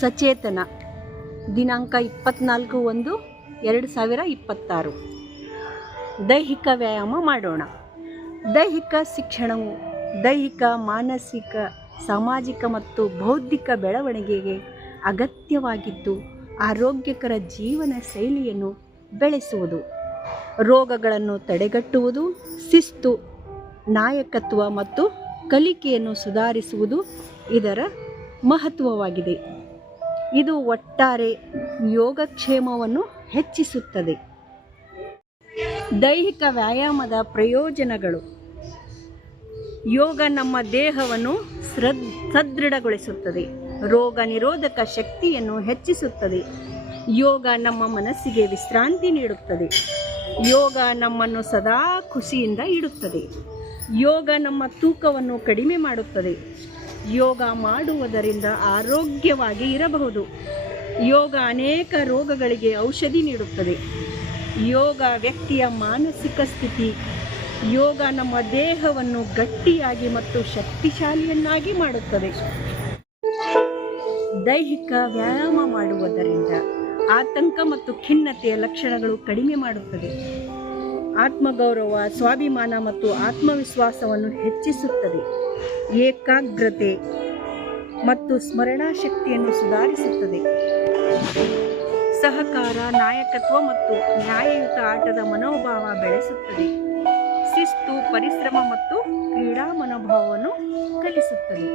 ಸಚೇತನ ದಿನಾಂಕ 24/1/2026. ದೈಹಿಕ ವ್ಯಾಯಾಮ ಮಾಡೋಣ. ದೈಹಿಕ ಶಿಕ್ಷಣವು ದೈಹಿಕ, ಮಾನಸಿಕ, ಸಾಮಾಜಿಕ ಮತ್ತು ಬೌದ್ಧಿಕ ಬೆಳವಣಿಗೆಗೆ ಅಗತ್ಯವಾಗಿದ್ದು ಆರೋಗ್ಯಕರ ಜೀವನ ಶೈಲಿಯನ್ನು ಬೆಳೆಸುವುದು, ರೋಗಗಳನ್ನು ತಡೆಗಟ್ಟುವುದು, ಶಿಸ್ತು, ನಾಯಕತ್ವ ಮತ್ತು ಕಲಿಕೆಯನ್ನು ಸುಧಾರಿಸುವುದು ಇದರ ಮಹತ್ವವಾಗಿದೆ. ಇದು ಒಟ್ಟಾರೆ ಯೋಗಕ್ಷೇಮವನ್ನು ಹೆಚ್ಚಿಸುತ್ತದೆ. ದೈಹಿಕ ವ್ಯಾಯಾಮದ ಪ್ರಯೋಜನಗಳು: ಯೋಗ ನಮ್ಮ ದೇಹವನ್ನು ಸದೃಢಗೊಳಿಸುತ್ತದೆ. ರೋಗ ನಿರೋಧಕ ಶಕ್ತಿಯನ್ನು ಹೆಚ್ಚಿಸುತ್ತದೆ. ಯೋಗ ನಮ್ಮ ಮನಸ್ಸಿಗೆ ವಿಶ್ರಾಂತಿ ನೀಡುತ್ತದೆ. ಯೋಗ ನಮ್ಮನ್ನು ಸದಾ ಖುಷಿಯಿಂದ ಇಡುತ್ತದೆ. ಯೋಗ ನಮ್ಮ ತೂಕವನ್ನು ಕಡಿಮೆ ಮಾಡುತ್ತದೆ. ಯೋಗ ಮಾಡುವುದರಿಂದ ಆರೋಗ್ಯವಾಗಿ ಇರಬಹುದು. ಯೋಗ ಅನೇಕ ರೋಗಗಳಿಗೆ ಔಷಧಿ ನೀಡುತ್ತದೆ. ಯೋಗ ವ್ಯಕ್ತಿಯ ಮಾನಸಿಕ ಸ್ಥಿತಿ. ಯೋಗ ನಮ್ಮ ದೇಹವನ್ನು ಗಟ್ಟಿಯಾಗಿ ಮತ್ತು ಶಕ್ತಿಶಾಲಿಯನ್ನಾಗಿ ಮಾಡುತ್ತದೆ. ದೈಹಿಕ ವ್ಯಾಯಾಮ ಮಾಡುವುದರಿಂದ ಆತಂಕ ಮತ್ತು ಖಿನ್ನತೆಯ ಲಕ್ಷಣಗಳು ಕಡಿಮೆ ಮಾಡುತ್ತದೆ. ಆತ್ಮಗೌರವ, ಸ್ವಾಭಿಮಾನ ಮತ್ತು ಆತ್ಮವಿಶ್ವಾಸವನ್ನು ಹೆಚ್ಚಿಸುತ್ತದೆ. ಏಕಾಗ್ರತೆ ಮತ್ತು ಸ್ಮರಣಾ ಶಕ್ತಿಯನ್ನು ಸುಧಾರಿಸುತ್ತದೆ. ಸಹಕಾರ, ನಾಯಕತ್ವ ಮತ್ತು ನ್ಯಾಯಯುತ ಆಟದ ಮನೋಭಾವ ಬೆಳೆಸುತ್ತದೆ. ಶಿಸ್ತು, ಪರಿಶ್ರಮ ಮತ್ತು ಕ್ರೀಡಾ ಮನೋಭಾವವನ್ನು ಕಲಿಸುತ್ತದೆ.